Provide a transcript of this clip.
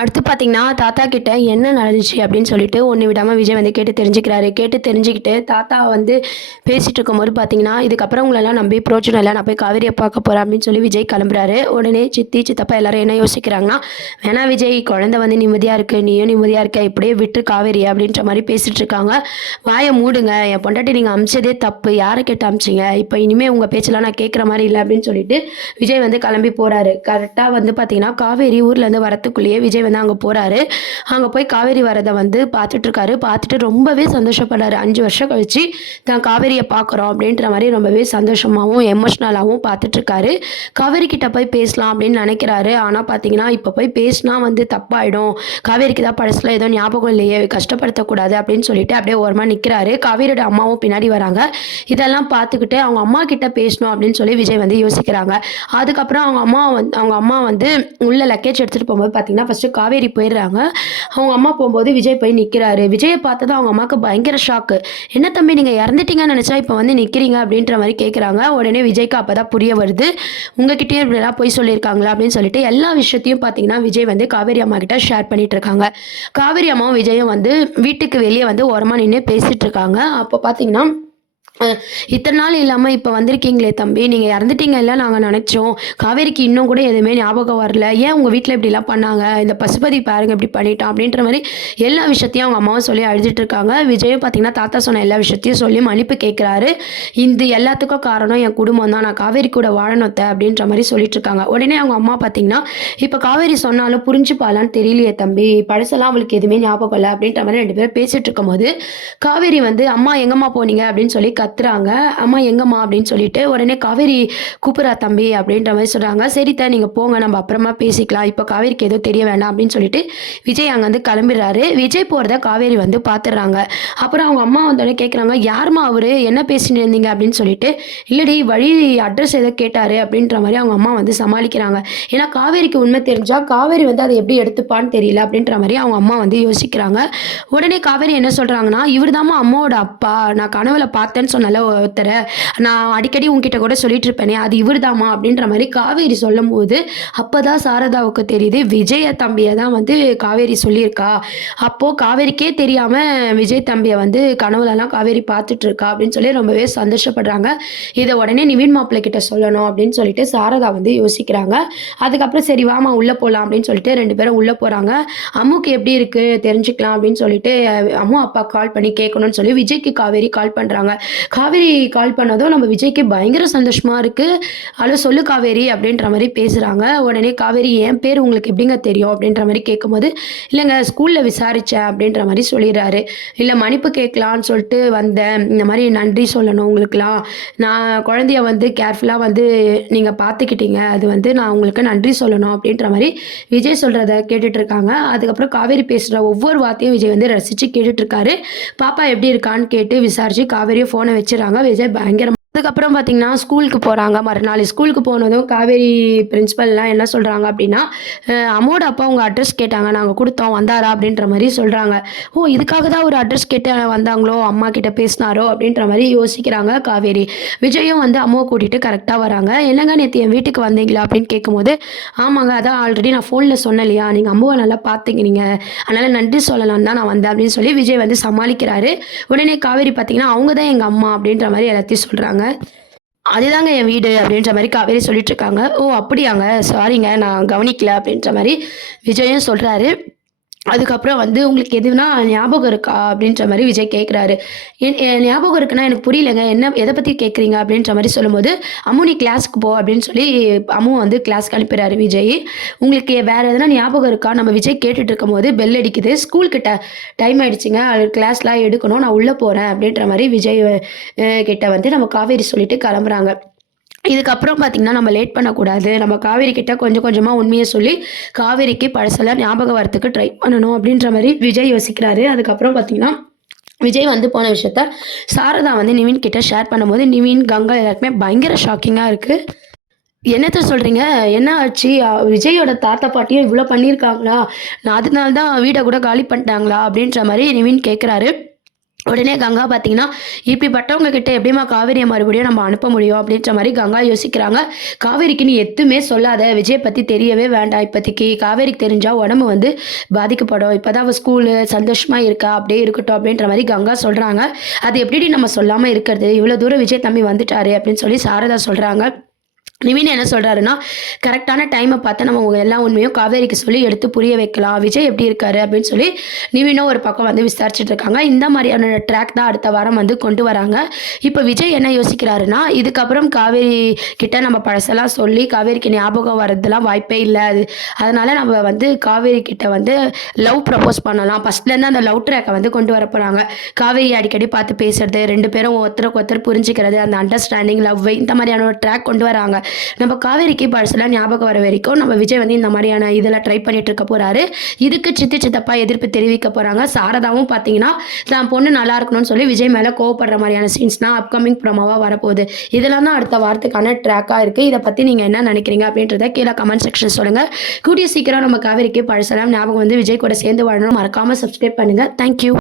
அடுத்து பார்த்தீங்கன்னா, தாத்தா கிட்ட என்ன நடந்துச்சு அப்படின்னு சொல்லிட்டு ஒண்ணு விடாம விஜய் வந்து கேட்டு தெரிஞ்சுக்கிறாரு. கேட்டு தெரிஞ்சுக்கிட்டு தாத்தா வந்து பேசிட்டு இருக்கும்போது பார்த்தீங்கன்னா, இதுக்கப்புறம் உங்களலாம் நம்பி பிரோஜனம் இல்ல. நான் போய் காவேரிய பார்க்க போறேன் அப்படின்னு சொல்லி விஜய் கிளம்புறாரு. உடனே சித்தி, சித்தப்பா எல்லாரும் என்ன யோசிக்கிறாங்கன்னா, வேணாம் விஜய் குழந்தை வந்து நிம்மதியா இருக்கு. நீயும் நிம்மதியா இருக்க. இப்படியே விட்டு காவேரி அப்படின்ற மாரி பேசிட்டு இருக்காங்க. வாய மூடுங்க. என் பொண்டாட்டி நீங்க அனுப்பிச்சதே தப்பு. யார கேட்டு அனுப்பிச்சீங்க? இப்ப இனிமே உங்க பேச்செல்லாம் நான் கேட்கிற மாரி இல்ல அப்படின்னு சொல்லிட்டு விஜய் வந்து கிளம்பி போறாரு. கரெக்ட்டா வந்து பார்த்தீங்கன்னா, காவேரி ஊர்லேருந்து வரத்துக்குள்ளேயே விஜய் வந்து அங்க போறாரு. அங்க போய் காவேரி வரத வந்து பார்த்துட்டுருக்காரு. பார்த்துட்டு ரொம்பவே சந்தோஷப்படுறாரு. 5 வருஷம் கழிச்சு தான் காவேரிய பார்க்குறோம் அப்படின்ற மாரி ரொம்பவே சந்தோஷமாவும், எமோஷனலாவும் பார்த்துட்டுருக்காரு. காவேரி கிட்ட போய் பேசலாம் அப்படின்னு நினைக்கிறாரு. ஆனா பார்த்தீங்கன்னா, இப்ப போய் பேசினா வந்து தப்பாயிடும். காவேரிக்கு தான் பழசுல ஏதோ ஞாபகம் இல்லையே, கஷ்டப்படுத்தக்கூடாது அப்படின்னு சொல்லிட்டு அப்படியே ஓரமா நிக்கிறாரு. காவேரியோட அம்மாவும் பின்னாடி வராங்க. இதெல்லாம் பார்த்துக்கிட்டு அவங்க அம்மா கிட்ட பேசணும் அப்படின்னு சொல்லி விஜய் வந்து யோசிக்கிறாங்க. அதுக்கப்புறம் அவங்க அம்மா வந்து உள்ள லக்கேஜ் எடுத்துட்டு போகும்போது பார்த்தீங்கன்னா, ஃபர்ஸ்ட்டு காவேரி போயிடுறாங்க. அவங்க அம்மா போம்போது விஜய் போய் நிற்கிறாரு. விஜய பார்த்ததும் அவங்க அம்மாவுக்கு பயங்கர ஷாக்கு. "என்ன தம்பி நீங்க இறந்துட்டீங்கன்னு நினச்சா இப்போ வந்து நிற்கிறீங்க?" அப்படின்ற மாரி கேட்குறாங்க. உடனே விஜய்க்கு அப்பதான் புரிய வருது. "உங்ககிட்டயும் இப்படிலாம் பொய் சொல்லியிருக்காங்களா?" அப்படின்னு சொல்லிட்டு எல்லா விஷயத்தையும் பார்த்தீங்கன்னா, விஜய் வந்து காவேரி அம்மா கிட்ட ஷேர் பண்ணிட்டு இருக்காங்க. காவேரி அம்மாவும் விஜயும் வந்து வீட்டுக்கு வெளிய வந்து ஓரமா நின்னு பேசிட்டு இருக்காங்க. அப்போ பார்த்தீங்கன்னா இத்தன நாள் இல்லாம இப்ப வந்திருக்கீங்களே தம்பி, நீங்க இறந்துட்டீங்கல்ல நாங்க நெனச்சோம். காவேரிக்கு இன்னும் கூட எதுவுமே ஞாபகம் வரல. ஏன் உங்க வீட்ல இப்படிலாம் பண்ணாங்க? இந்த பசுபதி பாருங்க இப்படி பண்ணிட்டான் அப்படின்ற மாரி எல்லா விஷயத்தையும் அவங்க அம்மாவும் சொல்லி அழுதுட்டு இருக்காங்க. விஜயும் பார்த்தீங்கன்னா, தாத்தா சொன்ன எல்லா விஷயத்தையும் சொல்லி மன்னிப்பு கேட்கிறாரு. "இது எல்லாத்துக்கும் காரணம் என் குடும்பம் தான். நான் காவேரி கூட வாழணும் அத்த" அப்படின்ற மாரி சொல்லிட்டு இருக்காங்க. உடனே அவங்க அம்மா பார்த்தீங்கன்னா, "இப்ப காவேரி சொன்னாலும் புரிஞ்சுப்பாளான்னு தெரியலையே தம்பி. பழசெல்லாம் அவளுக்கு எதுவுமே ஞாபகம் இல்ல" அப்படின்ற மாரி 2 பேரும் பேசிட்டு இருக்கும்போது, காவேரி வந்து, "அம்மா எங்கம்மா போனீங்க?" அப்படின்னு சொல்லி கத்துறாங்க. "அம்மா எங்கம்மா?" அப்படின்னு சொல்லிட்டு, உடனே "காவேரி கூப்பிட்றா தம்பி" அப்படின்ற மாரி சொல்றாங்க. "சரி அத்த நீங்க போங்க நம்ம அப்புறமா பேசிக்கலாம். இப்ப காவேரிக்கு எதுவும் தெரிய வேண்டாம்" அப்படின்னு சொல்லிட்டு விஜய் அங்கருந்து கிளம்பிடுறாரு. விஜய் போறத காவேரி வந்து பாத்துடுறாங்க. அப்புறம் அவங்க அம்மா வந்தோனே கேட்குறாங்க, "யாரும்மா அவரு? என்ன பேசின்னு இருந்தீங்க?" அப்படின்னு சொல்லிட்டு, "இல்லடி வழி அட்ரஸ் ஏதோ கேட்டாரு" அப்படின்ற மாரி அவங்க அம்மா வந்து சமாளிக்கிறாங்க. ஏன்னா காவேரிக்கு உண்மை தெரிஞ்சா, காவேரி வந்து அத எப்படி எடுத்துப்பான்னு தெரியல அப்படின்ற மாரி அவங்க அம்மா வந்து யோசிக்கிறாங்க. உடனே காவேரி என்ன சொல்றாங்கன்னா, "இவருதாம்மா அம்மாவோட அப்பா. நான் கனவுல பார்த்தேன்னு சொன்னேன்ல ஒருத்தர. நான் அடிக்கடி உன்கிட்ட கூட சொல்லிட்டு இருப்பேனே, அது இவருதாம்மா" அப்படின்ற மாரி காவேரி சொல்லும்போது, அப்பதான் சாரதாவுக்கு தெரியுது, விஜய தம்பிய தான் வந்து காவேரி சொல்லியிருக்கா. அப்போ காவேரிக்கே தெரியாம விஜய் தம்பிய வந்து கனவுலலாம் காவேரி பார்த்துட்டு இருக்கா அப்படின்னு சொல்லி ரொம்பவே சந்தோஷப்படுறாங்க. இத உடனே நிவின் மாப்பிள்ளை கிட்ட சொல்லணும் அப்படின்னு சொல்லிட்டு சாரதா வந்து யோசிக்கிறாங்க. அதுக்கப்புறம் "சரி வாம்மா உள்ள போலாம்" அப்படின்னு சொல்லிட்டு 2 பேரும் உள்ள போறாங்க. அம்முக்கு எப்படி இருக்கு தெரிஞ்சுக்கலாம் அப்படின்னு சொல்லிட்டு அம்மு அப்பா கால் பண்ணி கேட்கணும்னு சொல்லி விஜய்க்கு காவேரி கால் பண்றாங்க. காவேரி கால் பண்ணதும் நம்ம விஜய்க்கு பயங்கர சந்தோஷமா இருக்கு. "ஹலோ சொல்லு காவேரி" அப்படின்ற மாரி பேசுறாங்க. உடனே காவேரி "என் பேர் உங்களுக்கு எப்படிங்க தெரியும்?" அப்படின்ற மாரி கேட்கும்போது, "இல்லங்க ஸ்கூல்ல விசாரிச்சேன்" அப்படின்ற மாரி சொல்லிடுறாரு. "இல்ல மன்னிப்பு கேட்கலான்னு சொல்லிட்டு வந்தேன். இந்த மாரி நன்றி சொல்லணும் உங்களுக்குலாம். நான் குழந்தைய வந்து கேர்ஃபுல்லா வந்து நீங்க பார்த்துக்கிட்டீங்க. அது வந்து நான் உங்களுக்கு நன்றி சொல்லணும்" அப்படின்ற மாரி விஜய் சொல்றத கேட்டுட்டு இருக்காங்க. அதுக்கப்புறம் காவேரி பேசுற ஒவ்வொரு வார்த்தையும் விஜய் வந்து ரசிச்சு கேட்டுட்டு இருக்காரு. பாப்பா எப்படி இருக்கான்னு கேட்டு விசாரிச்சு காவேரியும் ஃபோன வச்சுர்றாங்க. விஜய் பயங்கரமா அதுக்கப்புறம் பார்த்தீங்கன்னா, ஸ்கூலுக்கு போறாங்க மறுநாள். ஸ்கூலுக்கு போனதும் காவேரி பிரின்சிபல்லாம் என்ன சொல்றாங்க அப்டின்னா, அம்முவோட அப்பா உங்க அட்ரஸ் கேட்டாங்க. நாங்க குடுத்தோம். வந்தாரா?" அப்படின்ற மாரி சொல்றாங்க. "ஓ! இதுக்காக தான் ஒரு அட்ரஸ் கேட்டு வந்தாங்களோ! அம்மா கிட்ட பேசினாரோ!" அப்படின்ற மாரி யோசிக்கிறாங்க காவேரி. விஜயும் வந்து அம்முவ கூட்டிட்டு கரெக்ட்டா வராங்க. "என்னங்க நேத்து என் வீட்டுக்கு வந்தீங்களா?" அப்படின்னு கேட்கும்போது, "ஆமாங்க. அதான் ஆல்ரெடி நான் ஃபோன்ல சொன்னேன் இல்லையா? நீங்க அம்முவ நல்லா பார்த்துக்கிறீங்க. அதனால நன்றி சொல்லலான்னு தான் நான் வந்தேன்" அப்படின்னு சொல்லி விஜய் வந்து சமாளிக்கிறாரு. உடனே காவேரி பார்த்தீங்கன்னா, "அவங்க தான் எங்க அம்மா" அப்படின்ற மாரி எல்லாத்தையும் சொல்றாங்க. "அதுதாங்க என் வீடு" அப்படின்ற மாரி காவேரி சொல்லிட்டு இருக்காங்க. "ஓ! அப்படியாங்க. சாரிங்க நான் கவனிக்கல" அப்படின்ற மாரி விஜயும் சொல்றாரு. அதுக்கப்புறம் வந்து "உங்களுக்கு எதுனா ஞாபகம் இருக்கா?" அப்படின்ற மாரி விஜய் கேட்குறாரு. என் ஞாபகம் இருக்குன்னா எனக்கு புரியலங்க. என்ன எத பத்தி கேட்குறீங்க?" அப்படின்ற மாரி சொல்லும்போது, "அம்மு நீ கிளாஸ்க்கு போ" அப்படின்னு சொல்லி அம்முவ வந்து கிளாஸ்க்கு அனுப்பிறாரு விஜய். "உங்களுக்கு வேற எதனா ஞாபகம் இருக்கா?" நம்ம விஜய் கேட்டுட்டு இருக்கும்போது பெல் அடிக்குது. "ஸ்கூலுக்கு டைம் ஆயிடுச்சுங்க. கிளாஸ்லாம் எடுக்கணும். நான் உள்ள போறேன்" அப்படின்ற மாரி விஜய் கிட்ட வந்து நம்ம காவேரி சொல்லிட்டு கிளம்புறாங்க. இதுக்கப்புறம் பார்த்தீங்கன்னா, நம்ம லேட் பண்ணக்கூடாது. நம்ம காவேரி கிட்ட கொஞ்சம் கொஞ்சமா உண்மைய சொல்லி, காவேரிக்கு பழசெல்லாம் ஞாபகம் வரத்துக்கு ட்ரை பண்ணணும் அப்டின்ற மாரி விஜய் யோசிக்கிறாரு. அதுக்கப்புறம் பார்த்தீங்கன்னா, விஜய் வந்து போன விஷயத்த சாரதா வந்து நிவின் கிட்ட ஷேர் பண்ணும்போது, நிவின், கங்கா எல்லாருக்குமே பயங்கர ஷாக்கிங்கா இருக்கு. "என்னத்த சொல்றீங்க? என்ன ஆச்சு? விஜயோட தாத்தா, பாட்டியும் இவ்ளோ பண்ணியிருக்காங்களா? நான் அதனால தான் வீட கூட காலி பண்ணிட்டாங்களா?" அப்டின்ற மாரி நிவின் கேட்குறாரு. உடனே கங்கா பார்த்தீங்கன்னா, இப்படிப்பட்டவங்க கிட்ட எப்படிம்மா காவேரிய மறுபடியும் நம்ம அனுப்ப முடியும்? அப்படின்ற மாரி கங்கா யோசிக்கிறாங்க. காவேரிக்கு நீ எதுவுமே சொல்லாத. விஜய பத்தி தெரியவே வேண்டாம் இப்பதைக்கு. காவேரிக்கு தெரிஞ்சா உடம்பு வந்து பாதிக்கப்படும். இப்பதான் அவ ஸ்கூலு சந்தோஷமா இருக்கா. அப்படியே இருக்கட்டும் அப்படின்ற மாரி கங்கா சொல்றாங்க. அது எப்படிடி நம்ம சொல்லாம இருக்கிறது? இவ்வளோ தூரம் விஜய் தம்பி வந்துட்டாரு அப்படின்னு சொல்லி சாரதா சொல்றாங்க. நிவின் என்ன சொல்றாருன்னா, கரெக்ட்டான டைம பார்த்து நம்ம எல்லா உண்மையும் காவேரிக்கு சொல்லி எடுத்து புரிய வைக்கலாம். விஜய் எப்படி இருக்காரு? அப்படின்னு சொல்லி நிவினும் ஒரு பக்கம் வந்து விசாரிச்சுட்டு இருக்காங்க. இந்த மாரியான ட்ராக் தான் அடுத்த வாரம் வந்து கொண்டு வராங்க. இப்ப விஜய் என்ன யோசிக்கிறாருன்னா, இதுக்கப்புறம் காவேரி கிட்ட நம்ம பழசெல்லாம் சொல்லி காவேரிக்கு ஞாபகம் வரதுலாம் வாய்ப்பே இல்ல. அதனால நம்ம வந்து காவேரி கிட்ட வந்து லவ் ப்ரப்போஸ் பண்ணலாம். ஃபர்ஸ்ட்லேருந்து அந்த லவ் ட்ராக்க வந்து கொண்டு வர போறாங்க. காவேரி அடிக்கடி பார்த்து பேசுறது, 2 பேரும் ஒருத்தருக்கு ஒருத்தர் புரிஞ்சுக்கிறது, அந்த அண்டர்ஸ்டாண்டிங், லவ் இந்த மாரியான ஒரு ட்ராக் கொண்டு வராங்க. நம்ம காவேரிக்கு பழசெல்லாம் ஞாபகம் வர வரைக்கும் நம்ம விஜய் வந்து இந்த மாதிரியான இதெல்லாம் ட்ரை பண்ணிட்டு இருக்க போறாரு. இதுக்கு சித்தி சித்தப்பா எதிர்ப்பு தெரிவிக்க போறாங்க. சாரதாவும் பார்த்தீங்கன்னா தான் பொண்ணு நல்லா இருக்கணும்னு சொல்லி விஜய் மேல கோவப்படுற மாதிரியான சீன்ஸ்லாம் அப்கமிங் ப்ரோமோவா வரப்போகுது. இதெல்லாம் தான் அடுத்த வாரத்துக்கான ட்ராக்கா இருக்கு. இதை பத்தி நீங்க என்ன நினைக்கிறீங்க அப்படின்றத கீழே கமெண்ட் செக்ஷன் சொல்லுங்க. கூடிய சீக்கிரம் நம்ம காவேரிக்கு பழசெல்லாம் ஞாபகம் வந்து விஜய் கூட சேர்ந்து வாழணும். மறக்காம சப்ஸ்கிரைப் பண்ணுங்க. தேங்க்யூ.